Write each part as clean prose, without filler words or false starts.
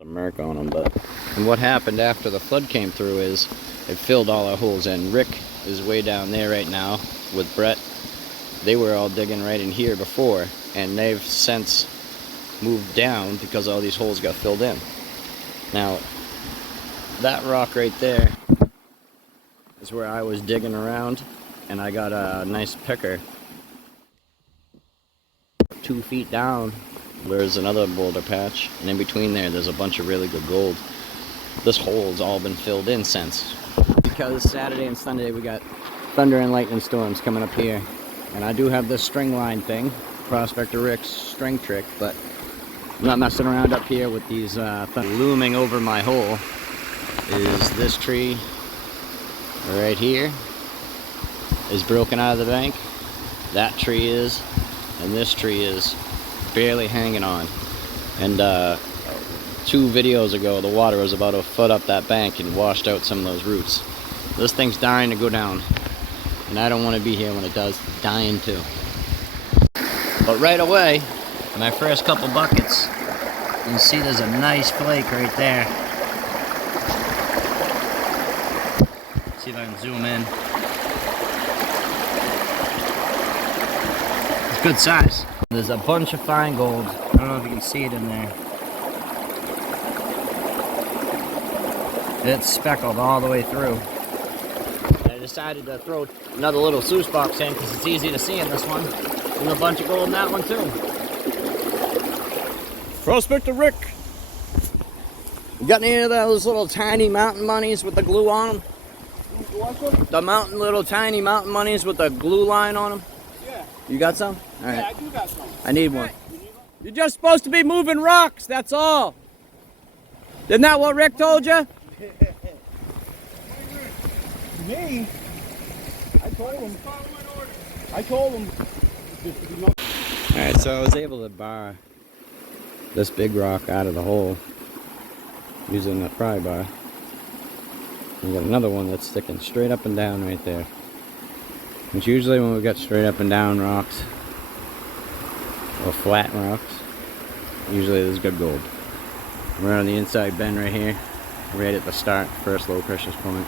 some murk on them. But and what happened after the flood came through is it filled all our holes in. Rick is way down there right now with Brett. They were all digging right in here before, and they've since moved down because all these holes got filled in. Now, that rock right there is where I was digging around, and I got a nice picker 2 feet down. There's another boulder patch, and in between there's a bunch of really good gold. This hole's all been filled in since. Because Saturday and Sunday we got thunder and lightning storms coming up here, and I do have this string line thing, Prospector Rick's string trick, but I'm not messing around up here with these looming over my hole is this tree right here is broken out of the bank. That tree is, and this tree is barely hanging on. And 2 videos ago the water was about a foot up that bank and washed out some of those roots. This thing's dying to go down, and I don't want to be here when it does. Dying too. But right away, my first couple buckets, you can see there's a nice flake right there. See if I can zoom in. It's good size. There's a bunch of fine gold. I don't know if you can see it in there. It's speckled all the way through. I decided to throw another little sluice box in because it's easy to see in this one. And a bunch of gold in that one too. Prospector Rick! You got any of those little tiny mountain monies with the glue on them? The little tiny mountain monies with the glue line on them? Yeah. You got some? All right. Yeah, I do got some. I need one. You're just supposed to be moving rocks, that's all. Isn't that what Rick told you? Me? I told him. Alright, so I was able to bar this big rock out of the hole using a pry bar. We got another one that's sticking straight up and down right there. Which usually when we got straight up and down rocks, or flat rocks, usually there's good gold. We're on the inside bend right here, right at the start, first low pressure point.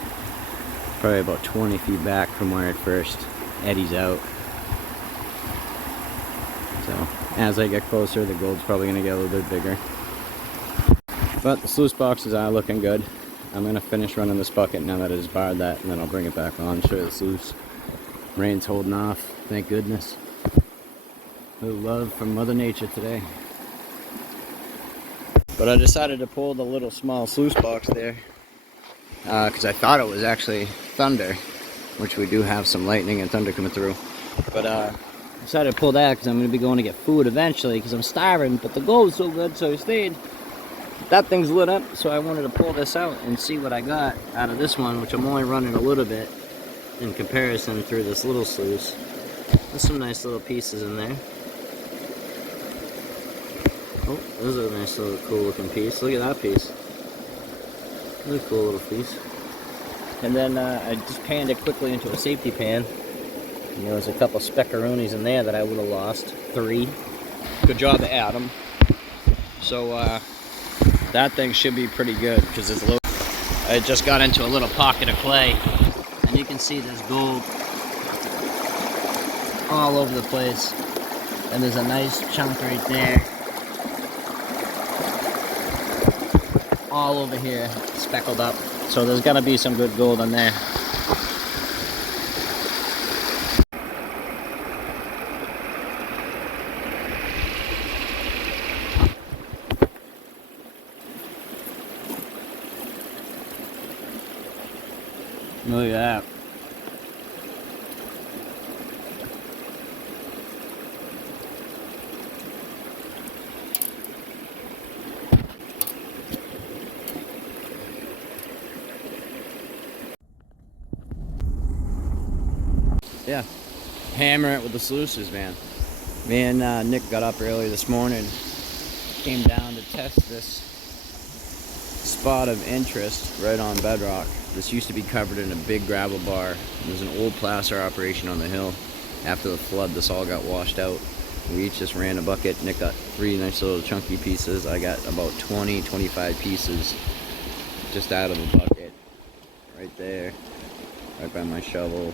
Probably about 20 feet back from where it first eddies out. So as I get closer, the gold's probably going to get a little bit bigger. But the sluice boxes are looking good. I'm going to finish running this bucket now that it's barred that, and then I'll bring it back on, show you the sluice. Rain's holding off, thank goodness. A little love from Mother Nature today. But I decided to pull the little small sluice box there because I thought it was actually thunder, which we do have some lightning and thunder coming through. But I decided to pull that because I'm going to be going to get food eventually because I'm starving, but the gold's so good, so I stayed. That thing's lit up, so I wanted to pull this out and see what I got out of this one, which I'm only running a little bit in comparison through this little sluice. There's some nice little pieces in there. Oh, there's a nice little cool looking piece. Look at that piece. Really cool little piece. And then I just panned it quickly into a safety pan. And there was a couple speckaroonies in there that I would have lost. 3. Good job at Adam. So that thing should be pretty good because it's low. I just got into a little pocket of clay, and you can see there's gold all over the place. And there's a nice chunk right there. All over here, speckled up. So there's gonna be some good gold in there. Look at that. Yeah, hammer it with the sluices, man. Me and Nick got up early this morning, came down to test this spot of interest right on bedrock. This used to be covered in a big gravel bar. There's an old placer operation on the hill. After the flood, this all got washed out. We each just ran a bucket. Nick got 3 nice little chunky pieces. I got about 20, 25 pieces just out of the bucket. Right there. Right by my shovel.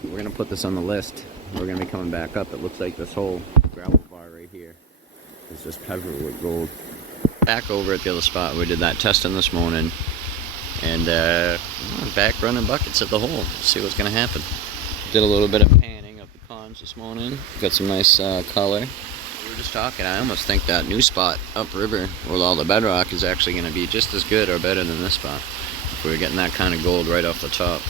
So we're going to put this on the list. We're going to be coming back up. It looks like this whole gravel bar right here is just covered with gold. Back over at the other spot, we did that testing this morning. And back running buckets at the hole. See what's going to happen. Did a little bit of panning of the cons this morning. Got some nice color. We were just talking. I almost think that new spot upriver with all the bedrock is actually going to be just as good or better than this spot. If we were getting that kind of gold right off the top.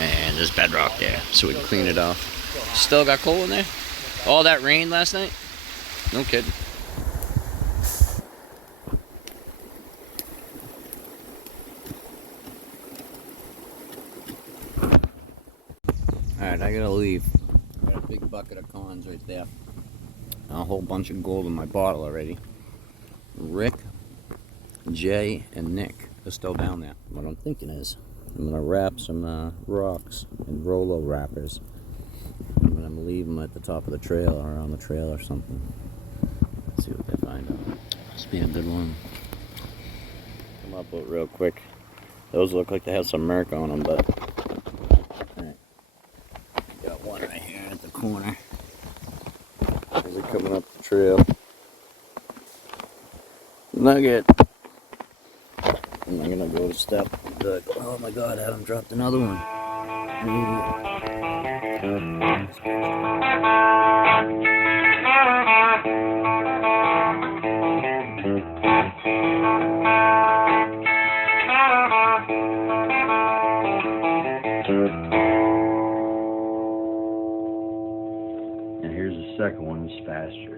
And there's bedrock there, so we can clean it off. Still got coal in there? All that rain last night? No kidding. Alright, I gotta leave. Got a big bucket of cons right there. A whole bunch of gold in my bottle already. Rick, Jay, and Nick are still down there. What I'm thinking is, I'm gonna wrap some rocks in Rolo wrappers. I'm gonna leave them at the top of the trail or on the trail or something. Let's see what they find out. Must be a good one. Come up with it real quick. Those look like they have some murk on them, but got one right here at the corner. As they're coming up the trail. Nugget. I'm gonna go to step. Oh my god, Adam dropped another one. And here's the second one, it's faster.